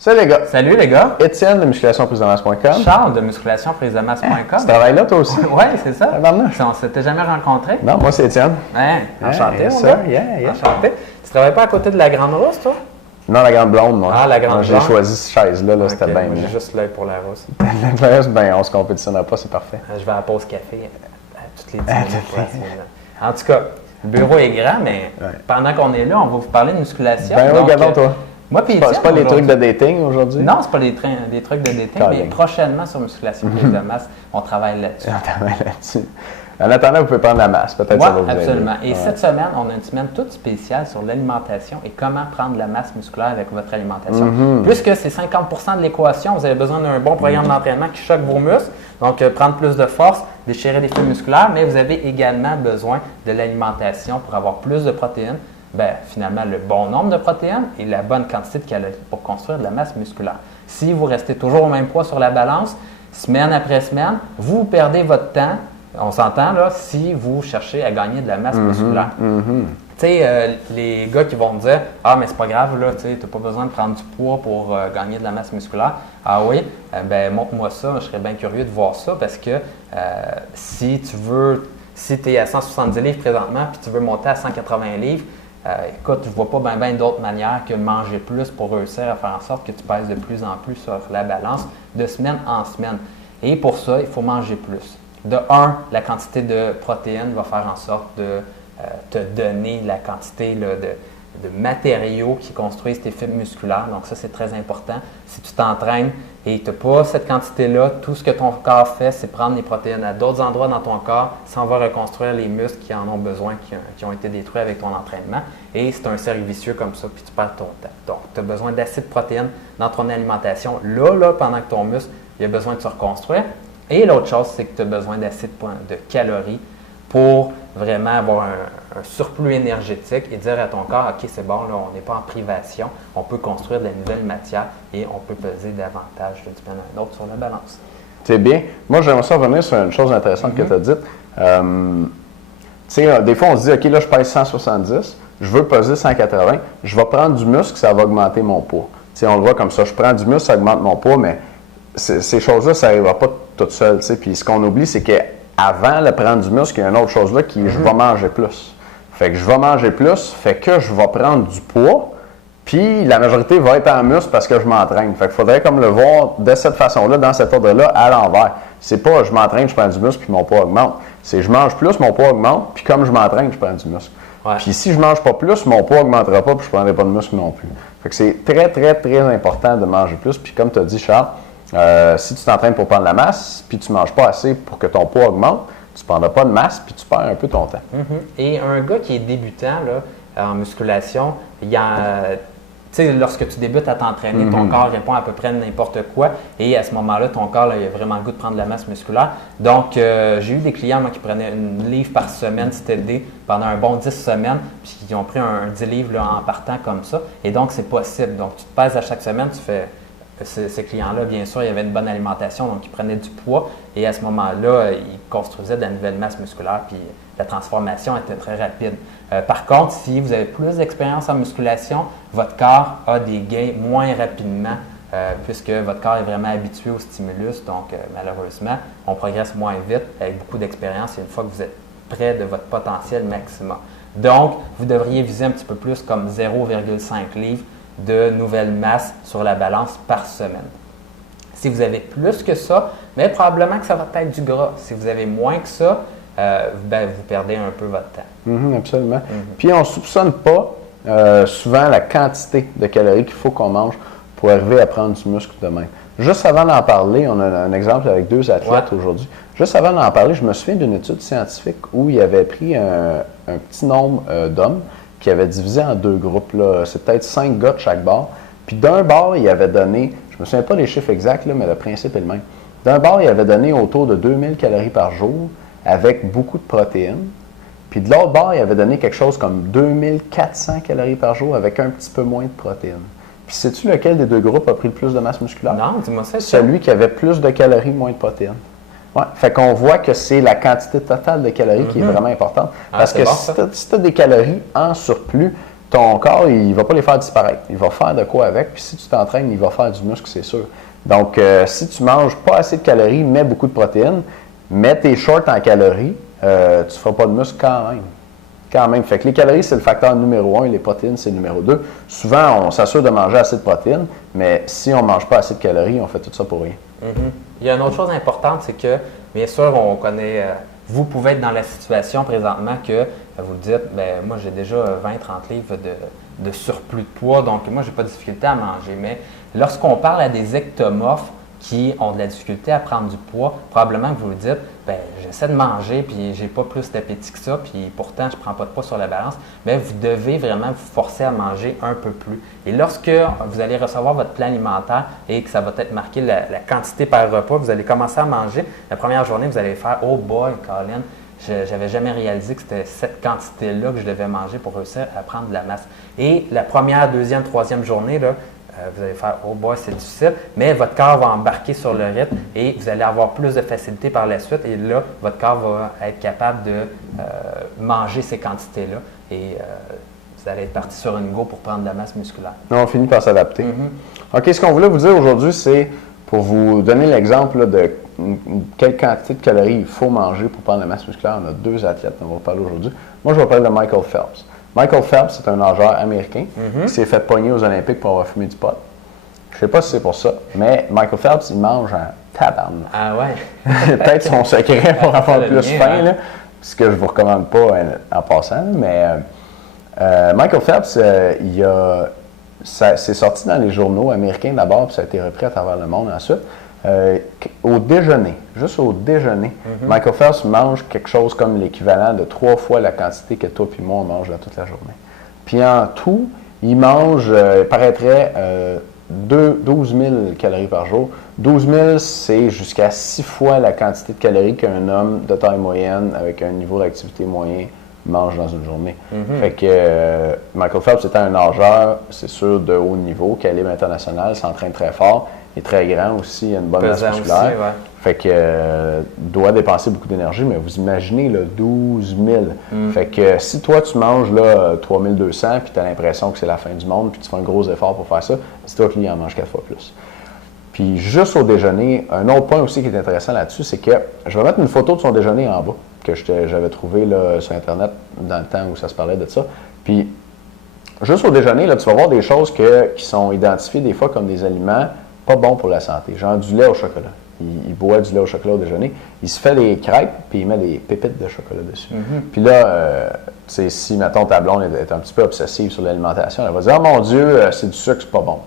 Salut les gars! Salut les gars! Étienne de musculationprisemasse.com. Charles de musculationprisemasse.com. Tu travailles là toi aussi? Oui, c'est ça. Tabarnouche. On s'était jamais rencontrés. Non, moi c'est Étienne. Ouais, enchanté, Yes, mon sir. gars. Yeah. Enchanté. Tu travailles pas à côté de la Grande Rousse, toi? Non, la grande blonde, moi. Ah, la grande Moi, j'ai blonde. choisi cette chaise-là, là, c'était Ok, bien moi, mieux. j'ai juste l'œil pour la rousse. Le reste, ben, on se compétitionnera pas, c'est parfait. Je vais à la pause café toutes les 10 minutes pour essayer de- En tout cas, le bureau est grand, mais Ouais. pendant qu'on est là, on va vous parler de musculation. Ben oui, Donc, regardons toi. Moi, puis C'est pas les trucs de dating aujourd'hui? Non, c'est pas des trucs de dating, mais Caroline. prochainement sur Musculation Prise de masse, on travaille là-dessus. On travaille là-dessus. En attendant, vous pouvez prendre la masse, peut-être ça va Oui, vous aider. absolument. Et Ouais. cette semaine, on a une semaine toute spéciale sur l'alimentation et comment prendre la masse musculaire avec votre alimentation. Puisque c'est 50 de l'équation, vous avez besoin d'un bon programme d'entraînement qui choque vos muscles, donc prendre plus de force, déchirer des fibres musculaires, mais vous avez également besoin de l'alimentation pour avoir plus de protéines. Bien, finalement, le bon nombre de protéines et la bonne quantité de calories pour construire de la masse musculaire. Si vous restez toujours au même poids sur la balance, semaine après semaine, vous perdez votre temps. On s'entend là, si vous cherchez à gagner de la masse musculaire. Tu sais, les gars qui vont me dire « Ah, mais c'est pas grave, là, tu n'as pas besoin de prendre du poids pour gagner de la masse musculaire. » Ah oui, ben montre-moi ça, je serais bien curieux de voir ça parce que si tu es à 170 livres présentement puis tu veux monter à 180 livres, écoute, je ne vois pas bien d'autres manières que manger plus pour réussir à faire en sorte que tu pèses de plus en plus sur la balance de semaine en semaine. Et pour ça, il faut manger plus. De un, la quantité de protéines va faire en sorte de te donner la quantité là, de matériaux qui construisent tes fibres musculaires. Donc ça, c'est très important. Si tu t'entraînes et tu n'as pas cette quantité-là, tout ce que ton corps fait, c'est prendre les protéines à d'autres endroits dans ton corps, ça va reconstruire les muscles qui en ont besoin, qui ont été détruits avec ton entraînement. Et c'est un cercle vicieux comme ça, puis tu perds ton temps. Donc, tu as besoin d'acides protéines dans ton alimentation. Là, pendant que ton muscle, il a besoin de se reconstruire. Et l'autre chose, c'est que tu as besoin d'acides de calories pour vraiment avoir un surplus énergétique et dire à ton corps, OK, c'est bon, là, on n'est pas en privation, on peut construire de la nouvelle matière et on peut peser davantage du bien à un autre sur la balance. C'est bien. Moi, j'aimerais ça revenir sur une chose intéressante que tu as dite. Tu sais, des fois, on se dit, OK, là, je pèse 170, je veux peser 180, je vais prendre du muscle, ça va augmenter mon poids. Tu sais, on le voit comme ça, je prends du muscle, ça augmente mon poids, mais ces choses-là, ça n'arrivera pas toute seule. Puis ce qu'on oublie, c'est qu'avant de prendre du muscle, il y a une autre chose là qui est je vais manger plus. Fait que je vais manger plus, fait que je vais prendre du poids, puis la majorité va être en muscle parce que je m'entraîne. Fait qu'il faudrait comme le voir de cette façon-là, dans cet ordre-là, à l'envers. C'est pas je m'entraîne, je prends du muscle, puis mon poids augmente. C'est je mange plus, mon poids augmente, puis comme je m'entraîne, je prends du muscle. Ouais. Puis si je mange pas plus, mon poids augmentera pas, puis je prendrai pas de muscle non plus. Fait que c'est très, très, très important de manger plus. Puis comme tu as dit, Charles, si tu t'entraînes pour prendre la masse, puis tu ne manges pas assez pour que ton poids augmente, tu ne prendras pas de masse, puis tu perds un peu ton temps. Et un gars qui est débutant là, en musculation, tu sais, lorsque tu débutes à t'entraîner, ton corps répond à peu près n'importe quoi. Et à ce moment-là, ton corps, là, il a vraiment le goût de prendre de la masse musculaire. Donc, j'ai eu des clients moi, qui prenaient une livre par semaine steady pendant un bon 10 semaines, puis qui ont pris un 10 livres là, en partant comme ça. Et donc, c'est possible. Donc, tu te pèses à chaque semaine, tu fais... Ces clients-là, bien sûr, il y avait une bonne alimentation, donc ils prenaient du poids et à ce moment-là, ils construisaient de la nouvelle masse musculaire puis la transformation était très rapide. Par contre, si vous avez plus d'expérience en musculation, votre corps a des gains moins rapidement puisque votre corps est vraiment habitué au stimulus. Donc, malheureusement, on progresse moins vite avec beaucoup d'expérience et une fois que vous êtes près de votre potentiel maximum. Donc, vous devriez viser un petit peu plus comme 0,5 livres de nouvelle masse sur la balance par semaine. Si vous avez plus que ça, mais probablement que ça va être du gras. Si vous avez moins que ça, vous perdez un peu votre temps. Absolument. Puis on ne soupçonne pas souvent la quantité de calories qu'il faut qu'on mange pour arriver à prendre du muscle demain. Juste avant d'en parler, on a un exemple avec deux athlètes aujourd'hui. Juste avant d'en parler, je me souviens d'une étude scientifique où il avait pris un petit nombre d'hommes qui avait divisé en deux groupes. Là. C'est peut-être 5 gars de chaque bord. Puis d'un bord, il avait donné, je ne me souviens pas des chiffres exacts, là, mais le principe est le même. D'un bord, il avait donné autour de 2000 calories par jour avec beaucoup de protéines. Puis de l'autre bord, il avait donné quelque chose comme 2400 calories par jour avec un petit peu moins de protéines. Puis sais-tu lequel des deux groupes a pris le plus de masse musculaire? Non, dis-moi ça. Celui qui avait plus de calories, moins de protéines. Ouais. Fait qu'on voit que c'est la quantité totale de calories qui est vraiment importante. Parce que si tu as des calories en surplus, ton corps, il ne va pas les faire disparaître. Il va faire de quoi avec, puis si tu t'entraînes, il va faire du muscle, c'est sûr. Donc, si tu manges pas assez de calories, mets beaucoup de protéines, mets tes shorts en calories, tu ne feras pas de muscle quand même. Quand même. Fait que les calories, c'est le facteur numéro 1, les protéines, c'est le numéro 2. Souvent, on s'assure de manger assez de protéines, mais si on ne mange pas assez de calories, on fait tout ça pour rien. Il y a une autre chose importante, c'est que, bien sûr, on connaît, vous pouvez être dans la situation présentement que vous le dites, ben moi j'ai déjà 20-30 livres de surplus de poids, donc moi j'ai pas de difficulté à manger. Mais lorsqu'on parle à des ectomorphes qui ont de la difficulté à prendre du poids, probablement que vous vous dites, ben j'essaie de manger puis j'ai pas plus d'appétit que ça, puis pourtant je prends pas de poids sur la balance. Mais vous devez vraiment vous forcer à manger un peu plus. Et lorsque vous allez recevoir votre plan alimentaire et que ça va être marqué la quantité par repas, vous allez commencer à manger. La première journée, vous allez faire « Oh boy, Colin, j'avais jamais réalisé que c'était cette quantité-là que je devais manger pour réussir à prendre de la masse. » Et la première, deuxième, troisième journée, là, vous allez faire « Oh boy, c'est difficile », mais votre corps va embarquer sur le rythme et vous allez avoir plus de facilité par la suite. Et là, votre corps va être capable de manger ces quantités-là et vous allez être parti sur une go pour prendre de la masse musculaire. On finit par s'adapter. OK, ce qu'on voulait vous dire aujourd'hui, c'est pour vous donner l'exemple de quelle quantité de calories il faut manger pour prendre la masse musculaire. On a 2 athlètes dont on va parler aujourd'hui. Moi, je vais parler de Michael Phelps. Michael Phelps, c'est un nageur américain qui s'est fait pogner aux Olympiques pour avoir fumé du pot. Je ne sais pas si c'est pour ça, mais Michael Phelps, il mange en tabarnak. Ah ouais? Peut-être son secret pour avoir plus faim, hein? ce que je ne vous recommande pas en passant, mais Michael Phelps, c'est sorti dans les journaux américains d'abord, puis ça a été repris à travers le monde ensuite. Au déjeuner, juste au déjeuner, Michael Phelps mange quelque chose comme l'équivalent de 3 fois la quantité que toi et moi on mange dans toute la journée. Puis en tout, il mange, il paraîtrait, 12 000 calories par jour. 12 000, c'est jusqu'à 6 fois la quantité de calories qu'un homme de taille moyenne avec un niveau d'activité moyen mange dans une journée. Fait que Michael Phelps étant un nageur, c'est sûr, de haut niveau, calibre international, s'entraîne très fort, il est très grand aussi, il a une bonne masse musculaire. Aussi, ouais. Fait que doit dépenser beaucoup d'énergie, mais vous imaginez là, 12 000. Fait que si toi tu manges là, 3 200 puis tu as l'impression que c'est la fin du monde, puis tu fais un gros effort pour faire ça, dis-toi que lui il en mange 4 fois plus. Puis juste au déjeuner, un autre point aussi qui est intéressant là-dessus, c'est que je vais mettre une photo de son déjeuner en bas, que j'avais trouvé là, sur Internet dans le temps où ça se parlait de ça. Puis juste au déjeuner, là, tu vas voir des choses qui sont identifiées des fois comme des aliments pas bons pour la santé, genre du lait au chocolat. Il boit du lait au chocolat au déjeuner, il se fait des crêpes, puis il met des pépites de chocolat dessus. Puis là, si, mettons, ta blonde est un petit peu obsessive sur l'alimentation, elle va dire « Oh mon Dieu, c'est du sucre, c'est pas bon. »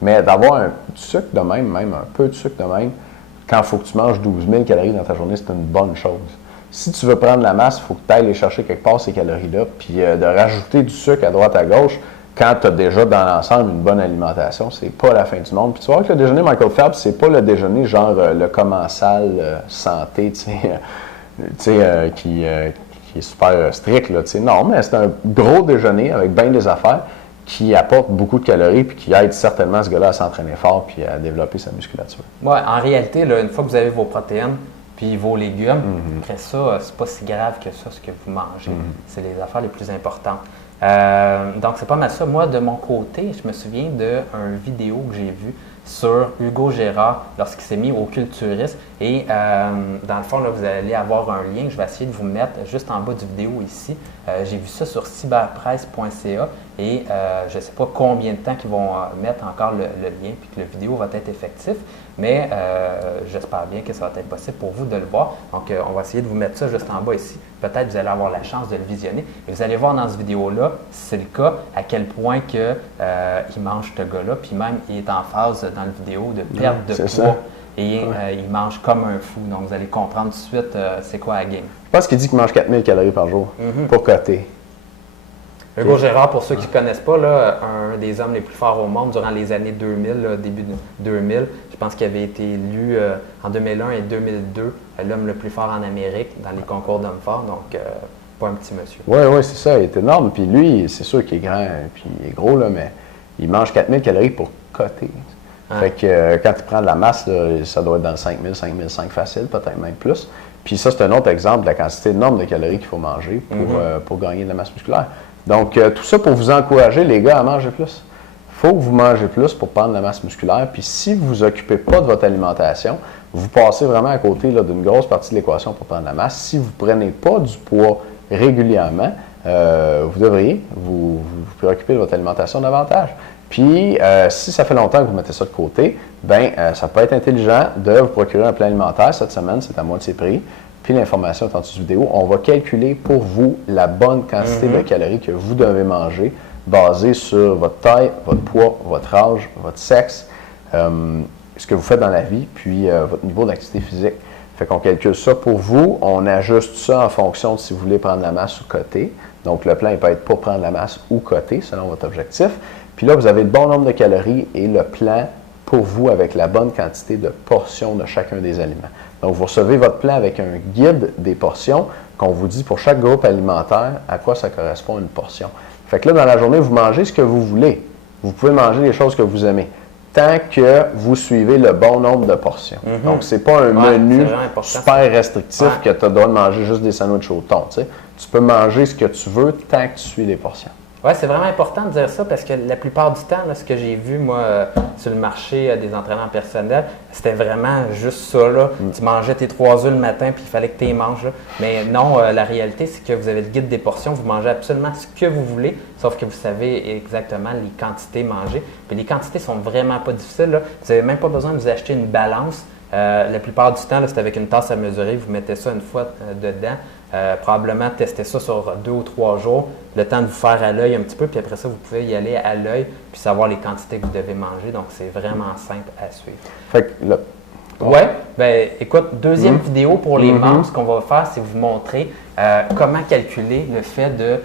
Mais d'avoir du sucre de même un peu de sucre de même, quand il faut que tu manges 12 000 calories dans ta journée, c'est une bonne chose. Si tu veux prendre la masse, il faut que tu ailles les chercher quelque part, ces calories-là, puis de rajouter du sucre à droite à gauche, quand tu as déjà dans l'ensemble une bonne alimentation, c'est pas la fin du monde. Puis tu vois que le déjeuner Michael Phelps, c'est pas le déjeuner genre le commensal santé, qui est super strict. Là, non, mais c'est un gros déjeuner avec bien des affaires qui apporte beaucoup de calories puis qui aide certainement ce gars-là à s'entraîner fort puis à développer sa musculature. Ouais, en réalité, là, une fois que vous avez vos protéines puis vos légumes, après ça, c'est pas si grave que ça, ce que vous mangez. C'est les affaires les plus importantes. Donc, c'est pas mal ça. Moi, de mon côté, je me souviens d'une vidéo que j'ai vue sur Hugo Gérard lorsqu'il s'est mis au culturisme. Et dans le fond, là, vous allez avoir un lien. Je vais essayer de vous mettre juste en bas du vidéo ici. J'ai vu ça sur cyberpresse.ca et je ne sais pas combien de temps qu'ils vont mettre encore le lien puis que la vidéo va être effective. Mais j'espère bien que ça va être possible pour vous de le voir. Donc, on va essayer de vous mettre ça juste en bas ici. Peut-être que vous allez avoir la chance de le visionner. Et vous allez voir dans cette vidéo-là, si c'est le cas, à quel point que, il mange ce gars-là. Puis même, il est en phase dans la vidéo de perte de poids. Ça. Et il mange comme un fou. Donc, vous allez comprendre tout de suite c'est quoi la game. Je pense qu'il dit qu'il mange 4000 calories par jour pour coter. Hugo Gérard, pour ceux qui ne connaissent pas, là, un des hommes les plus forts au monde durant les années 2000, là, début de 2000. Je pense qu'il avait été élu en 2001 et 2002 l'homme le plus fort en Amérique dans les concours d'hommes forts. Donc, pas un petit monsieur. Oui, c'est ça. Il est énorme. Puis lui, c'est sûr qu'il est grand puis il est gros, là, mais il mange 4000 calories pour coter. Fait que quand il prend de la masse, là, ça doit être dans le 5000, 5005 facile, peut-être même plus. Puis ça, c'est un autre exemple de la quantité énorme de calories qu'il faut manger pour gagner de la masse musculaire. Donc, tout ça pour vous encourager, les gars, à manger plus. Il faut que vous mangez plus pour prendre la masse musculaire. Puis si vous ne vous occupez pas de votre alimentation, vous passez vraiment à côté d'une grosse partie de l'équation pour prendre la masse. Si vous ne prenez pas du poids régulièrement, vous devriez vous préoccuper de votre alimentation davantage. Puis, si ça fait longtemps que vous mettez ça de côté, ça peut être intelligent de vous procurer un plan alimentaire. Cette semaine, c'est à moitié prix. Puis l'information est en dessous de vidéo. On va calculer pour vous la bonne quantité de calories que vous devez manger basée sur votre taille, votre poids, votre âge, votre sexe, ce que vous faites dans la vie, puis votre niveau d'activité physique. Fait qu'on calcule ça pour vous. On ajuste ça en fonction de si vous voulez prendre la masse ou coter. Donc, le plan il peut être pour prendre la masse ou coter selon votre objectif. Puis là, vous avez le bon nombre de calories et le plan pour vous avec la bonne quantité de portions de chacun des aliments. Donc, vous recevez votre plan avec un guide des portions qu'on vous dit pour chaque groupe alimentaire à quoi ça correspond une portion. Fait que là, dans la journée, vous mangez ce que vous voulez. Vous pouvez manger les choses que vous aimez, tant que vous suivez le bon nombre de portions. Donc, ce n'est pas un menu super restrictif que tu as le droit de manger juste des sandwichs au thon. Tu peux manger ce que tu veux tant que tu suis les portions. Oui, c'est vraiment important de dire ça parce que la plupart du temps, là, ce que j'ai vu, moi, sur le marché des entraînements personnels, c'était vraiment juste ça. Là. Tu mangeais tes 3 œufs le matin puis il fallait que tu les manges. Là. Mais non, la réalité, c'est que vous avez le guide des portions. Vous mangez absolument ce que vous voulez, sauf que vous savez exactement les quantités mangées. Puis les quantités sont vraiment pas difficiles. Là. Vous n'avez même pas besoin de vous acheter une balance. La plupart du temps, c'est avec une tasse à mesurer. Vous mettez ça une fois dedans. Probablement tester ça sur 2 ou 3 jours, le temps de vous faire à l'œil un petit peu, puis après ça, vous pouvez y aller à l'œil, puis savoir les quantités que vous devez manger. Donc, c'est vraiment simple à suivre. Fait que là, ouais, écoute, deuxième vidéo pour les membres, ce qu'on va faire, c'est vous montrer comment calculer le fait de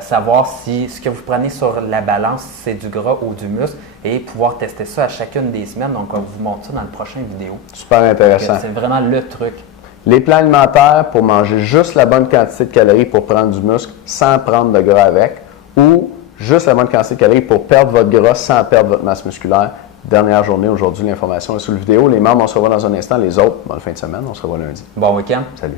savoir si ce que vous prenez sur la balance, c'est du gras ou du muscle, et pouvoir tester ça à chacune des semaines. Donc, on va vous montrer ça dans la prochaine vidéo. Super intéressant. C'est vraiment le truc. Les plans alimentaires pour manger juste la bonne quantité de calories pour prendre du muscle sans prendre de gras avec, ou juste la bonne quantité de calories pour perdre votre gras sans perdre votre masse musculaire. Dernière journée aujourd'hui, l'information est sous la vidéo. Les membres, on se revoit dans un instant. Les autres, bonne fin de semaine, on se revoit lundi. Bon week-end. Salut.